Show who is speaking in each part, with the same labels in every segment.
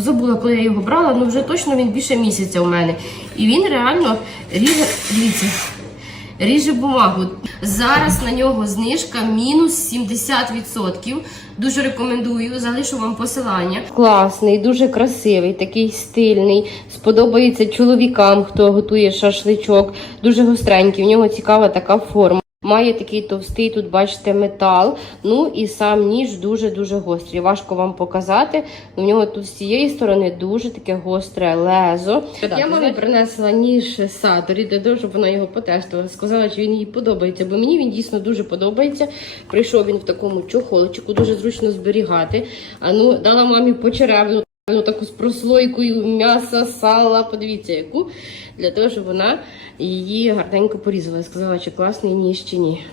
Speaker 1: Забула, коли я його брала, ну вже точно він більше місяця у мене. І він реально ріже, дивіться, ріже бумагу. Зараз на нього знижка мінус 70%. Дуже рекомендую, залишу вам посилання. Класний, дуже красивий, такий стильний. Сподобається чоловікам, хто готує шашличок. Дуже гостренький. В нього цікава така форма. Має такий товстий, тут бачите, метал. Ну і сам ніж дуже-дуже гострий. Важко вам показати. У нього тут з цієї сторони дуже таке гостре лезо. Так, Я мамі принесла ніж Саторі для того, щоб вона його потестувала. Сказала, що він їй подобається, бо мені він дійсно дуже подобається. Прийшов він в такому чохолчику, дуже зручно зберігати. А ну, дала мамі почеревину. Ну, таку з прослойкою м'яса, сала, подивіться, яку, для того, щоб вона її гарненько порізала. Я сказала, чи класний ніж, чи ні.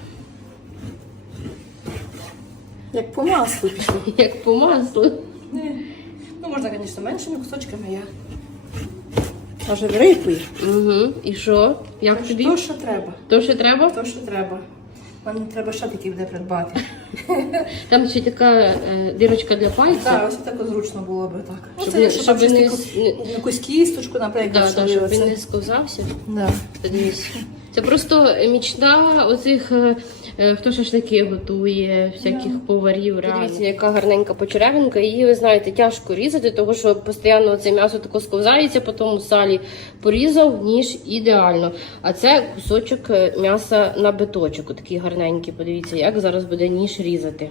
Speaker 2: Як по маслу пішло.
Speaker 1: Як по маслу.
Speaker 2: Ну, можна, звісно, меншими кусочками я. Аж рипує.
Speaker 1: Угу. І що? Як тобі?
Speaker 2: То, що треба.
Speaker 1: То, що треба?
Speaker 2: То, що треба. Мені треба ще такий буде придбати.
Speaker 1: Там ще така е, дирочка для пальця.
Speaker 2: Так, ось так зручно було би так. Ну,
Speaker 1: Щоб
Speaker 2: це
Speaker 1: не-
Speaker 2: якщо
Speaker 1: щоб
Speaker 2: щось
Speaker 1: не
Speaker 2: якусь кісточку, наприклад.
Speaker 1: Да,
Speaker 2: що
Speaker 1: щоб він не сковзався.
Speaker 2: Да.
Speaker 1: Це просто мічта оцих, е, хто шашлики готує, всяких поварів. Реально. Дивіться, яка гарненька почеревинка. Її, ви знаєте, тяжко різати, тому що постійно це м'ясо тако сковзається, потім у салі порізав, ніж ідеально. А це кусочок е, м'яса на биточок, такий гарненький. Подивіться, як зараз буде ніж різати.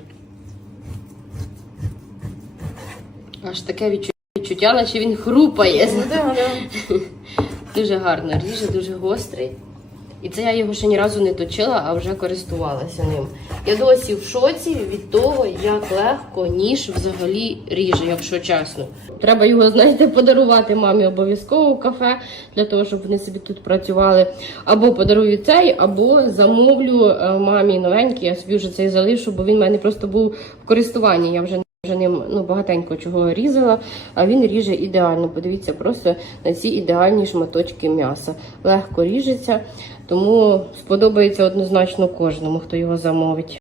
Speaker 1: Аж таке відчуття, наче він хрупає.
Speaker 2: Ну.
Speaker 1: Дуже гарно ріже, дуже гострий. І це я його ще ні разу не точила, а вже користувалася ним. Я досі в шоці від того, як легко ніж взагалі ріже, якщо чесно. Треба його, знаєте, подарувати мамі обов'язково в кафе, для того, щоб вони собі тут працювали. Або подарую цей, або замовлю е, мамі новенький, я собі вже цей залишу, бо він в мене просто був в користуванні. Я вже вже ним ну, багатенько чого різала, а він ріже ідеально. Подивіться просто на ці ідеальні шматочки м'яса. Легко ріжеться, тому сподобається однозначно кожному, хто його замовить.